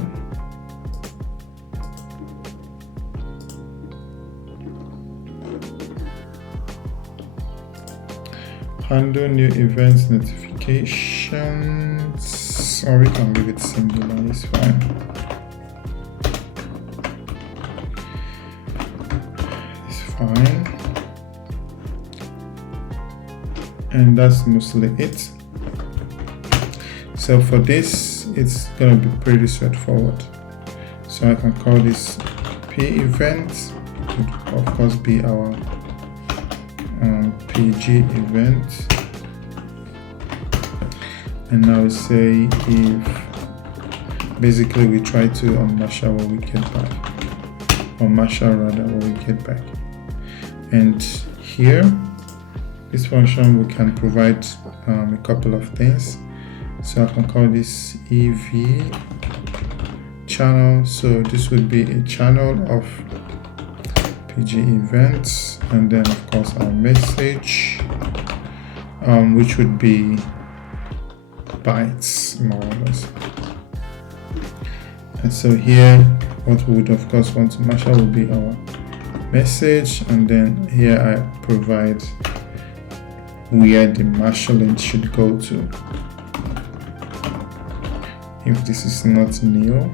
Handle new events notifications, or we can leave it singular, it's fine. It's fine. And that's mostly it. So So for this, it's going to be pretty straightforward. So I can call this p event. It would of course be our pg event. And now we say if basically we try to unmeasure what we get back, or measure rather what we get back. And here, this function we can provide a couple of things. So I can call this ev channel. So this would be a channel of pg events, and then of course our message, which would be bytes more or less. And so here what we would of course want to measure will be our message, and then here I provide where the measurement should go to. If this is not new,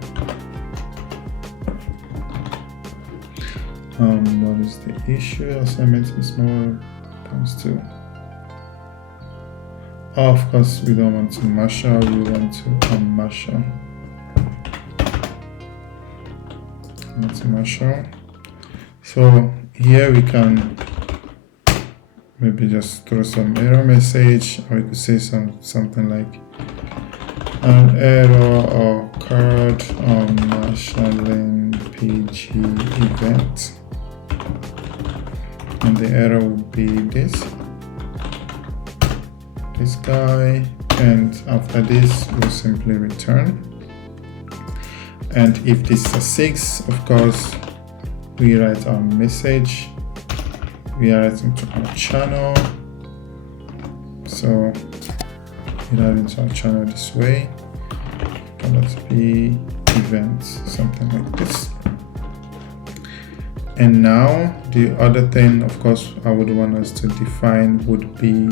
what is the issue? Assignment is more times 2. Oh, of course we don't want to measure, we want to unmeasure. So here we can maybe just throw some error message, or we could say something like an error occurred on measuring pg event, and the error would be this guy, and after this we'll simply return. And if this is a 6, of course we write our message, we are writing to our channel, so we write into our channel this way, .p events, something like this. And now the other thing of course I would want us to define would be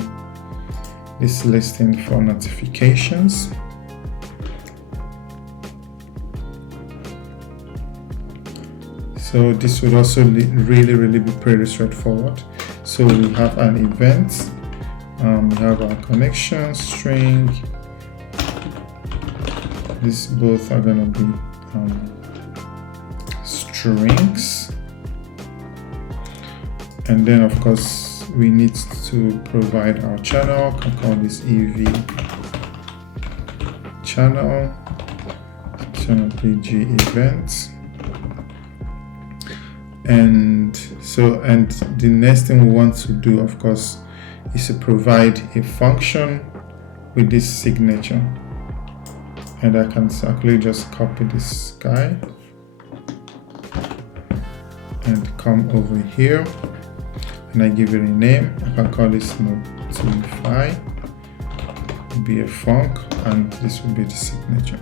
this listing for notifications. So this would also really be pretty straightforward. So we have an event, we have our connection string. These both are going to be strings, and then of course we need to provide our channel. I can call this ev channel pg event. And the next thing we want to do of course is to provide a function with this signature, and I can actually just copy this guy and come over here, and I give it a name. I can call this notify, be a func, and this will be the signature.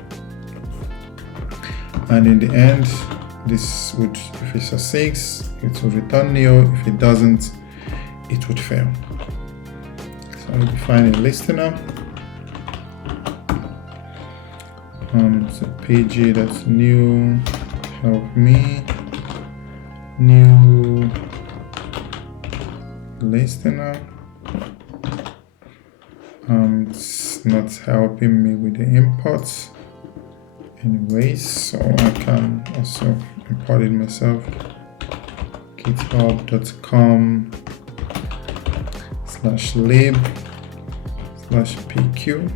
And in the end, this would, if it's a 6, it will return nil. If it doesn't, it would fail. So I'll define a listener. So pg that's new, help me, new listener. It's not helping me with the imports anyways, so I can also import it myself. github.com/lib/pq.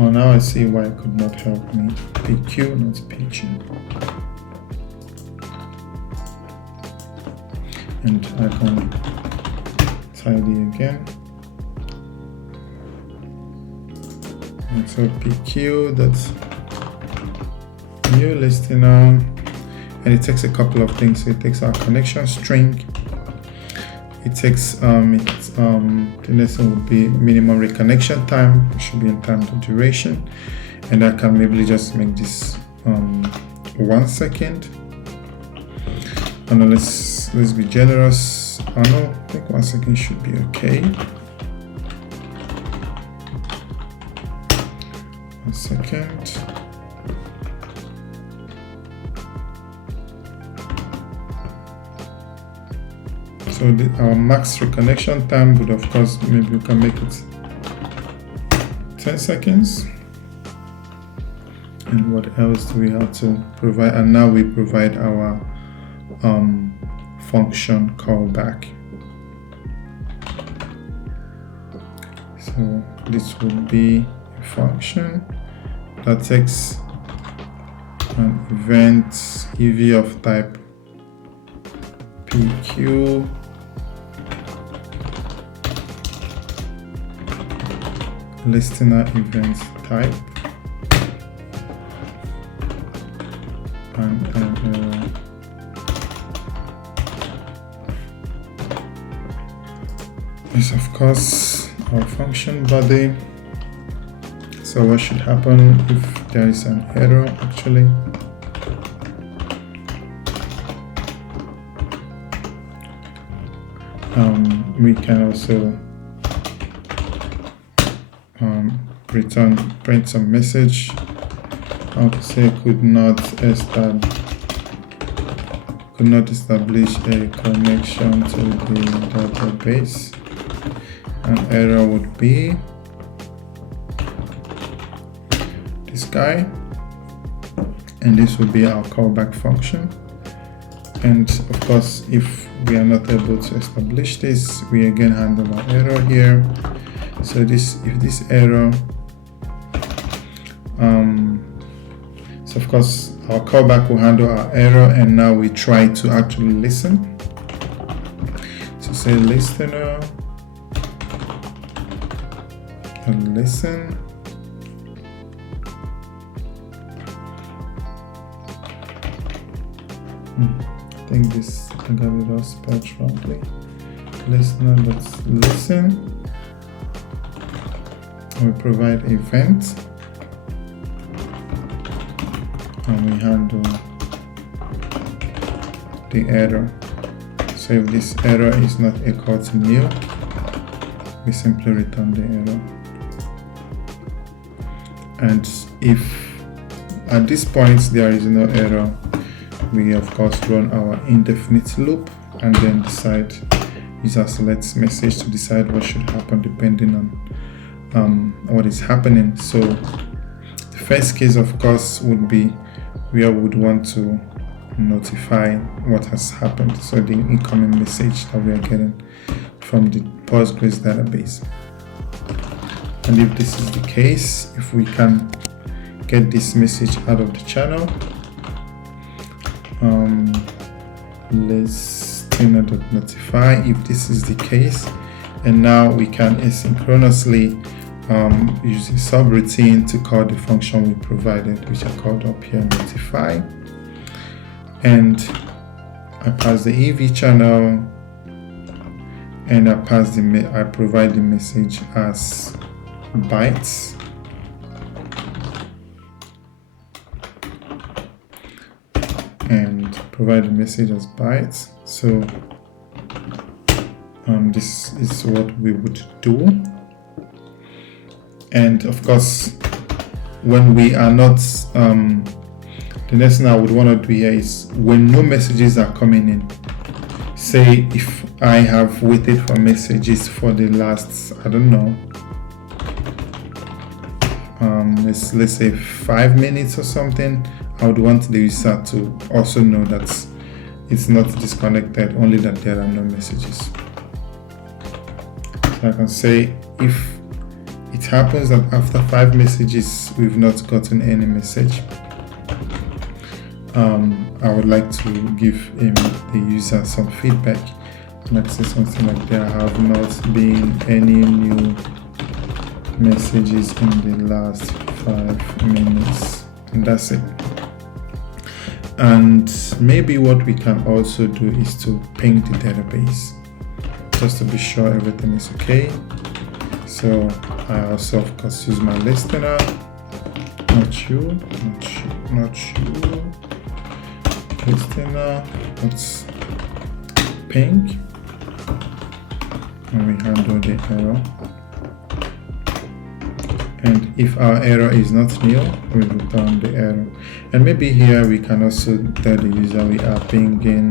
Oh, now I see why it could not help me. pq, not pg. And I can tidy again. And so pq, that's new listener, and it takes a couple of things. So it takes our connection string. It takes the next one would be minimum reconnection time. It should be in time to duration, and I can maybe just make this 1 second. And let's be generous. I think 1 second should be okay. 1 second. So our max reconnection time would, of course, maybe we can make it 10 seconds. And what else do we have to provide? And now we provide our function callback. So this would be a function that takes an event EV of type PQ listener event type and an error. Is of course our function body. So what should happen if there is an error actually? We can also print some message. I would say could not establish a connection to the database. An error would be this guy, and this would be our callback function. And of course, if we are not able to establish this, we again handle our error here. So if this error, so of course our callback will handle our error, and now we try to actually listen. So say listener and listen. I think I got it all spelled wrongly. Listener, let's listen. We provide event, and we handle the error. So if this error is not equal to nil, we simply return the error. And if at this point there is no error, we of course run our indefinite loop and then use our select message to decide what should happen depending on what is happening. So the first case of course would be where we would want to notify what has happened, so the incoming message that we are getting from the Postgres database. And if this is the case, if we can get this message out of the channel, listener.notify, if this is the case, and now we can asynchronously use a subroutine to call the function we provided, which are called up here, notify. And I pass the EV channel, and I provide the message as bytes. And provide the message as bytes. So this is what we would do. And of course, when we are not, the next thing I would want to do here is when no messages are coming in. Say if I have waited for messages for the last, I don't know, let's say 5 minutes or something, I would want the user to also know that it's not disconnected, only that there are no messages. So I can say if it happens that after 5 messages we've not gotten any message, I would like to give the user some feedback. Let's say something like there have not been any new messages in the last 5 minutes, and that's it. And maybe what we can also do is to ping the database just to be sure everything is okay. So I also of course use my listener, not you, listener, let's ping, and we handle the error. And if our error is not nil, we return the error. And maybe here we can also tell the user we are pinging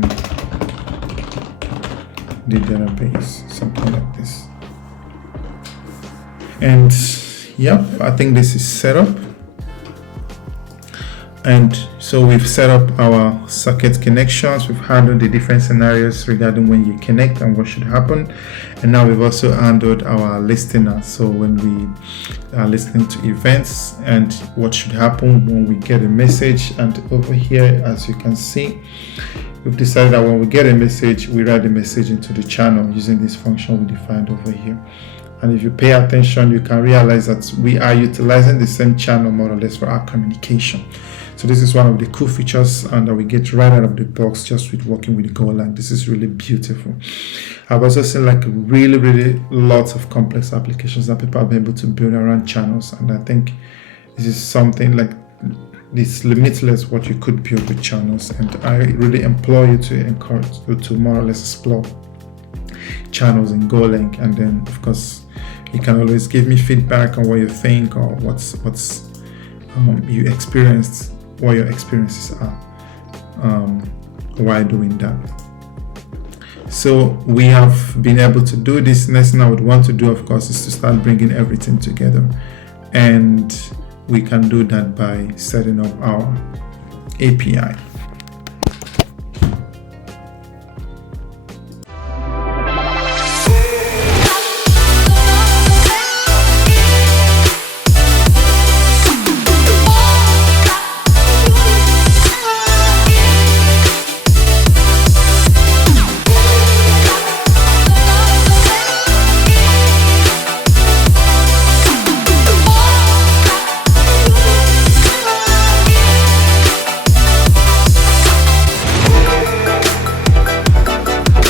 the database, something like this. And Yep, I think this is set up. And so we've set up our socket connections. We've handled the different scenarios regarding when you connect and what should happen. And now we've also handled our listeners. So when we are listening to events and what should happen when we get a message. And over here, as you can see, we've decided that when we get a message, we write the message into the channel using this function we defined over here. And if you pay attention, you can realize that we are utilizing the same channel more or less for our communication. So this is one of the cool features and that we get right out of the box just with working with Golang. This is really beautiful. I've also seen like really lots of complex applications that people have been able to build around channels. And I think this is something like it's limitless what you could build with channels. And I really implore you to encourage you to more or less explore channels in Golang. And then of course, you can always give me feedback on what you think or what's you experienced, what your experiences are while doing that. So we have been able to do this. Next thing I would want to do, of course, is to start bringing everything together, and we can do that by setting up our API.